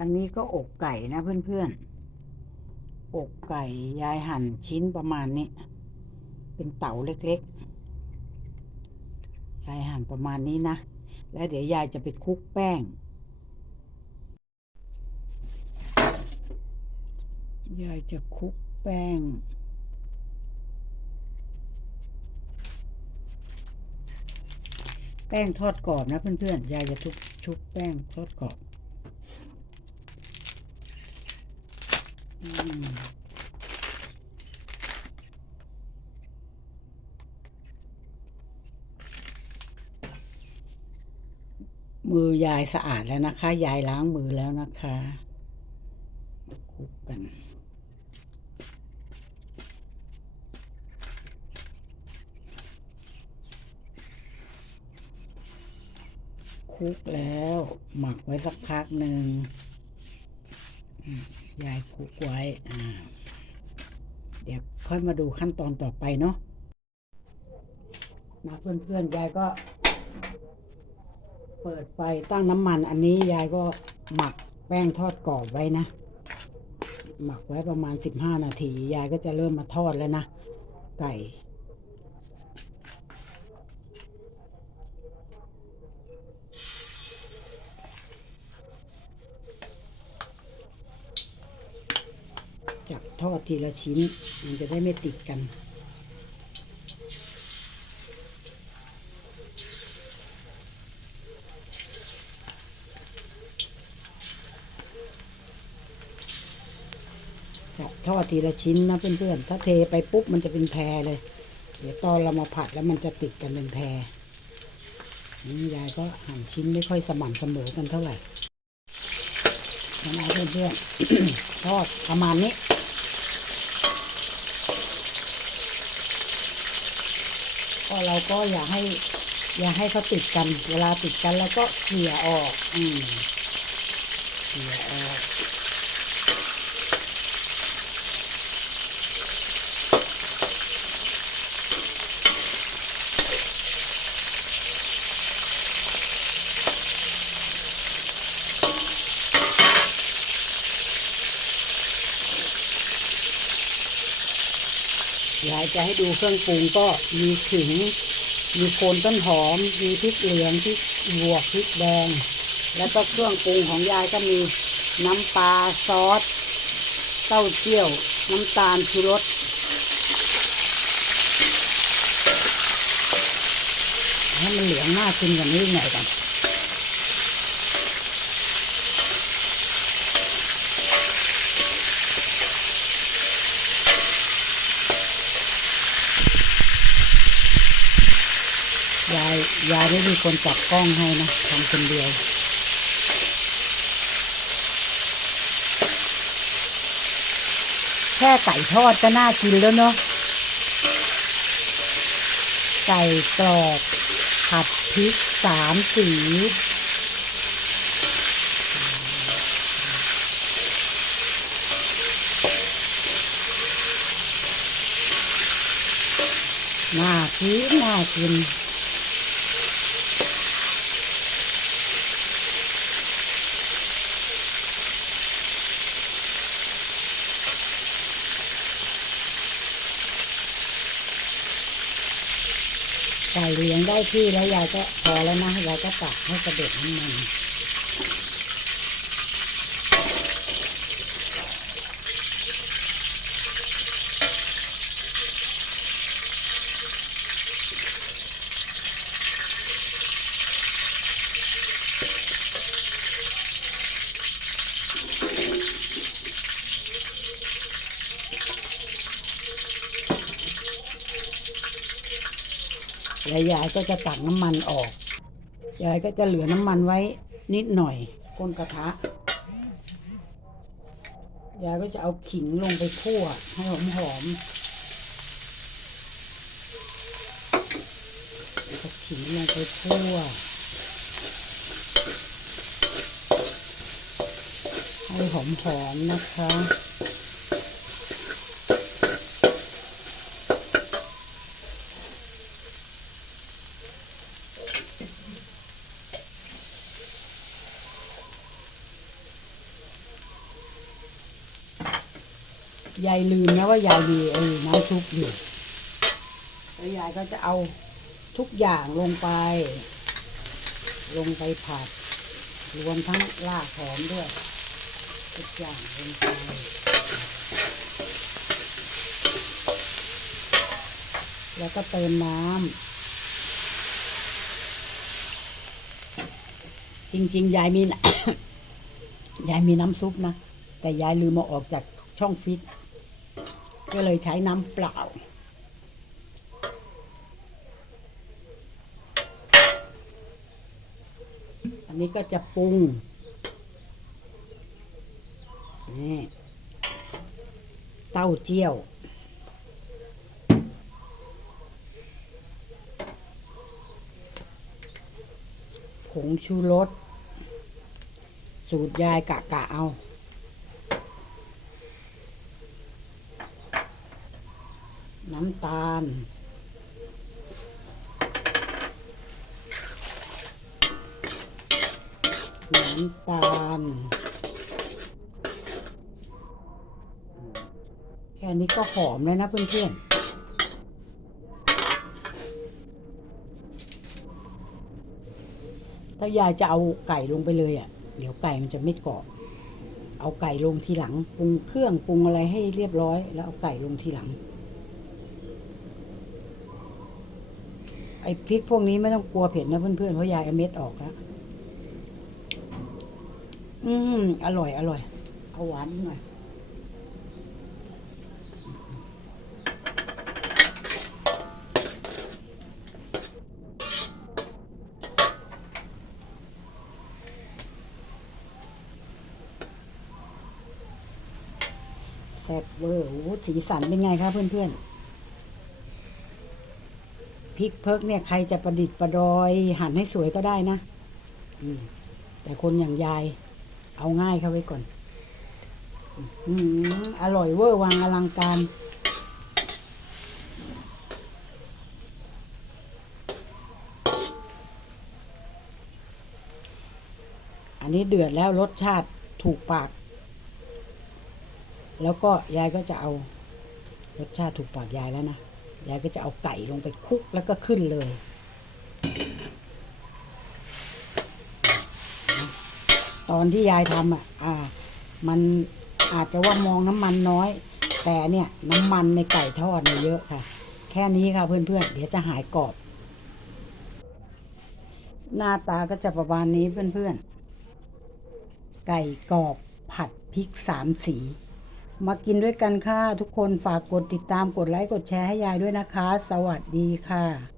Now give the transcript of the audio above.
อันนี้ก็อกไก่นะเพื่อนๆ อกไก่ยายหั่นชิ้นประมาณนี้ เป็นเต๋าเล็กๆ ยายหั่นประมาณนี้นะ แล้วเดี๋ยวยายจะไปคลุกแป้ง ยายจะคลุกแป้งแป้งทอดกรอบนะเพื่อนๆ ยายจะทุบชุบแป้งทอดกรอบ มือยายสะอาดแล้วนะคะ ยายล้างมือแล้วนะคะคลุกกันคลุกแล้ว หมักไว้สักพักหนึ่ง ยายคลุกไว้อ่าเดี๋ยวค่อยมาดูขั้นตอนต่อไปเนาะนะเพื่อนๆยายก็ เปิดไฟตั้งน้ำมัน อันนี้ยายก็หมักแป้งทอดกรอบไว้นะ หมักไว้ประมาณสิบห้านาที ยายก็จะเริ่มมาทอดแล้วนะ ไก่ ทอดทีละชิ้น มันจะได้ไม่ติดกันจับทอดทีละชิ้นนะเพื่อนๆ ถ้าเทไปปุ๊บมันจะเป็นแพรเลย เดี๋ยวตอนเรามาผัดแล้วมันจะติดกันเป็นแพรนี่ยายก็หั่นชิ้นไม่ค่อยสม่ำเสมอกันเท่าไหร่นะเพื่อนๆทอดประมาณนี้ ก็เราก็อย่าให้ อย่าให้เขาติดกัน เวลาติดกันแล้วก็เขี่ยออก อืมเขี่ยออก ยายจะให้ดูเครื่องปรุงก็มีขิง มีโคนต้นหอม มีพริกเหลืองพริกหยวกพริกแดง แล้วก็เครื่องปรุงของยายก็มีน้ำปลาซอสเต้าเจี้ยว น้ำตาลชูรสให้มันเหลืองน่ากินกว่านี้หน่อยกัน ยายไม่มีคนจับกล้องให้นะทำคนเดียวแค่ไก่ทอดก็น่ากินแล้วเนาะไก่กรอบผัดพริกสามสีน่ากินน่ากิน ไก่เลี้ยงได้ที่แล้วยายก็พอแล้วนะยายก็ตักให้กระเด็ดน้ำมัน แล้วยายก็จะตักน้ำมันออก ยายก็จะเหลือน้ำมันไว้นิดหน่อยก้นกระทะ ยายก็จะเอาขิงลงไปคั่วให้หอมหอมเอาขิงลงไปคั่วให้หอมหอมนะคะ ยายลืมนะว่ายายมีไอ้น้ำซุปอยู่แล้วยายก็จะเอาทุกอย่างลงไป ลงไปผัด รวมทั้งรากหอมด้วย ทุกอย่างลงไปแล้วก็เติมน้ำจริงๆ ยายมี ยายมีน้ำซุปนะ แต่ยายลืมมาออกจากช่องฟิต ก็เลยใช้น้ำเปล่า อันนี้ก็จะปรุง นี่เต้าเจี้ยว ผงชูรส สูตรยายกะกะเอา น้ำตาล น้ำตาล แค่นี้ก็หอมแล้วนะเพื่อนๆถ้ายายจะเอาไก่ลงไปเลยอะ เดี๋ยวไก่มันจะไม่กรอบ เอาไก่ลงทีหลังปรุงเครื่องปรุงอะไรให้เรียบร้อย แล้วเอาไก่ลงทีหลัง อ้พริกพวกนี้ไม่ต้องกลัวเผ็ดนะเพื่อนๆเพราะยายเอาเม็ดออกแล้วอืมอร่อย อร่อย เอาหวานหน่อยแซ่บเวอร์โอ้โหสีสันเป็นไงคะเพื่อนๆ พริกเพิกเนี่ยใครจะประดิษฐ์ประดอยหั่นให้สวยก็ได้นะแต่คนอย่างยาย เอาง่ายเข้าไว้ก่อนอืมอร่อยเวอร์วังอลังการ อันนี้เดือดแล้วรสชาติถูกปาก แล้วก็ยายก็จะเอารสชาติถูกปากยายแล้วนะ ยายก็จะเอาไก่ลงไปคลุกแล้วก็ขึ้นเลย ตอนที่ยายทำอะอ่า มันอาจจะว่ามองน้ำมันน้อย แต่เนี่ยน้ำมันในไก่ทอดเนี่ยเยอะค่ะ แค่นี้ค่ะเพื่อนๆ เดี๋ยวจะหายกรอบ หน้าตาก็จะประมาณนี้เพื่อนๆ ไก่กรอบผัดพริกสามสี มากินด้วยกันค่ะทุกคนฝากกดติดตามกดไลค์กดแชร์ให้ยายด้วยนะคะ สวัสดีค่ะ